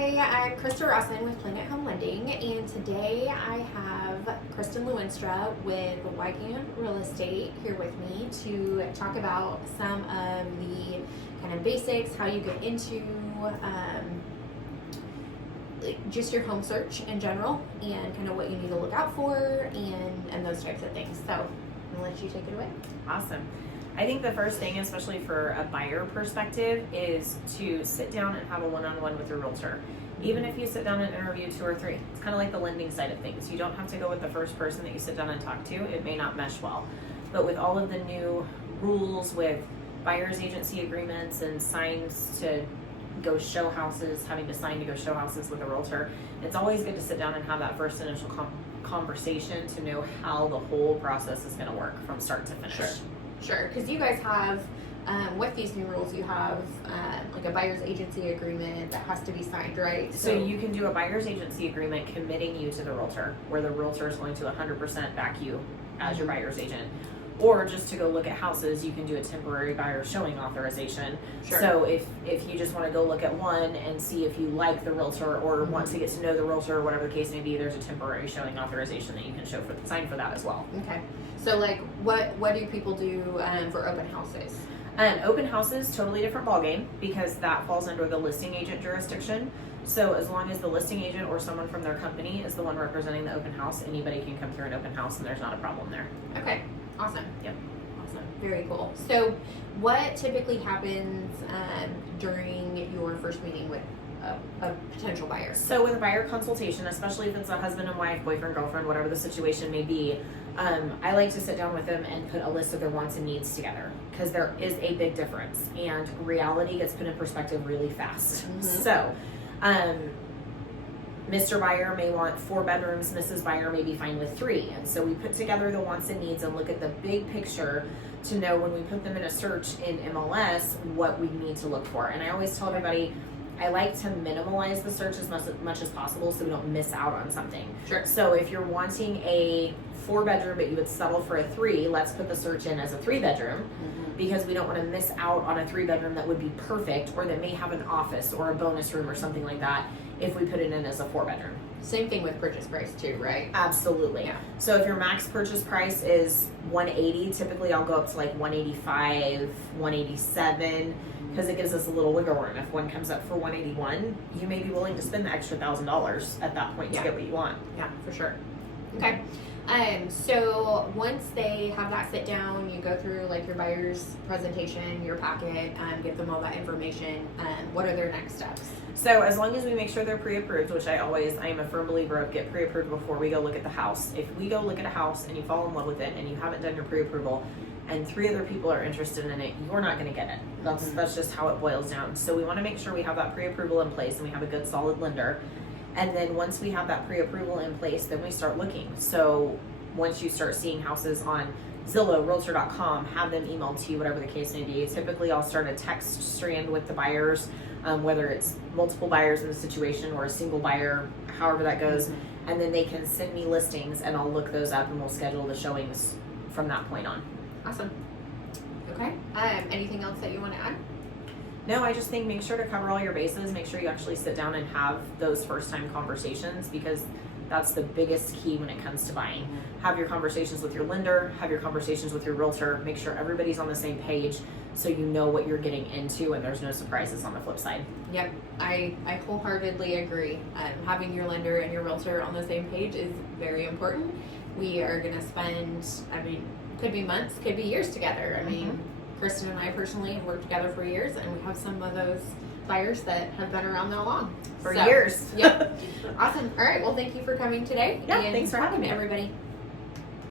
Hi, I'm Kristen Rawson with Planet Home Lending, and today I have Kristen Luinstra with Weigand Real Estate here with me to talk about some of the kind of basics, how you get into just your home search in general, and kind of what you need to look out for, and those types of things. So I'm gonna let you take it away. Awesome. I think the first thing, especially for a buyer perspective, is to sit down and have a one-on-one with your realtor. Even if you sit down and interview 2 or 3, it's kind of like the lending side of things. You don't have to go with the first person that you sit down and talk to. It may not mesh well. But with all of the new rules with buyer's agency agreements and signs to go show houses, having to sign to go show houses with a realtor, it's always good to sit down and have that first initial conversation to know how the whole process is going to work from start to finish. Sure, because you guys have, with these new rules, you have like a buyer's agency agreement that has to be signed, right? So you can do a buyer's agency agreement committing you to the realtor, where the realtor is going to 100% back you as your buyer's agent. Or just to go look at houses, you can do a temporary buyer showing authorization. Sure. So if you just want to go look at one and see if you like the realtor or want to get to know the realtor or whatever the case may be, there's a temporary showing authorization that you can show sign for that as well. Okay. So like what do people do for open houses? Open houses, totally different ballgame, because that falls under the listing agent jurisdiction. So as long as the listing agent or someone from their company is the one representing the open house, anybody can come through an open house and there's not a problem there. Okay. Awesome. Yep. Awesome. Very cool. So what typically happens during your first meeting with a potential buyer? So with a buyer consultation, especially if it's a husband and wife, boyfriend, girlfriend, whatever the situation may be, I like to sit down with them and put a list of their wants and needs together, because there is a big difference and reality gets put in perspective really fast. Mm-hmm. So Mr. Buyer may want 4 bedrooms, Mrs. Buyer may be fine with 3. And so we put together the wants and needs and look at the big picture to know when we put them in a search in MLS what we need to look for. And I always tell everybody, I like to minimalize the search as much as possible so we don't miss out on something. Sure. So if you're wanting a 4 bedroom but you would settle for a 3, let's put the search in as a 3 bedroom. Mm-hmm. Because we don't want to miss out on a 3 bedroom that would be perfect or that may have an office or a bonus room or something like that if we put it in as a 4 bedroom. Same thing with purchase price too, right? Absolutely. Yeah. So if your max purchase price is $180, typically I'll go up to like $185, $187, because it gives us a little wiggle room. If one comes up for $181, you may be willing to spend the extra $1,000 at that point to get what you want. Yeah, for sure. Okay. So once they have that sit down, you go through like your buyer's presentation, your packet, give them all that information. What are their next steps? So as long as we make sure they're pre-approved, which I am a firm believer of, get pre-approved before we go look at the house. If we go look at a house and you fall in love with it and you haven't done your pre-approval and 3 other people are interested in it, you're not going to get it. That's just how it boils down. So we want to make sure we have that pre-approval in place and we have a good solid lender. And then once we have that pre-approval in place, then we start looking. So once you start seeing houses on Zillow, Realtor.com, have them emailed to you, whatever the case may be. Typically, I'll start a text strand with the buyers, whether it's multiple buyers in the situation or a single buyer, however that goes. Mm-hmm. And then they can send me listings and I'll look those up and we'll schedule the showings from that point on. Awesome. Okay. Anything else that you want to add? No, I just think make sure to cover all your bases. Make sure you actually sit down and have those first-time conversations, because that's the biggest key when it comes to buying. Have your conversations with your lender, have your conversations with your realtor, make sure everybody's on the same page so you know what you're getting into and there's no surprises on the flip side. Yep, I wholeheartedly agree. Having your lender and your realtor on the same page is very important. We are going to spend, could be months, could be years together. Kristen and I personally have worked together for years, and we have some of those buyers that have been around that long. For years. Yep. Awesome. All right. Well, thank you for coming today. Yeah, thanks for having me, everybody.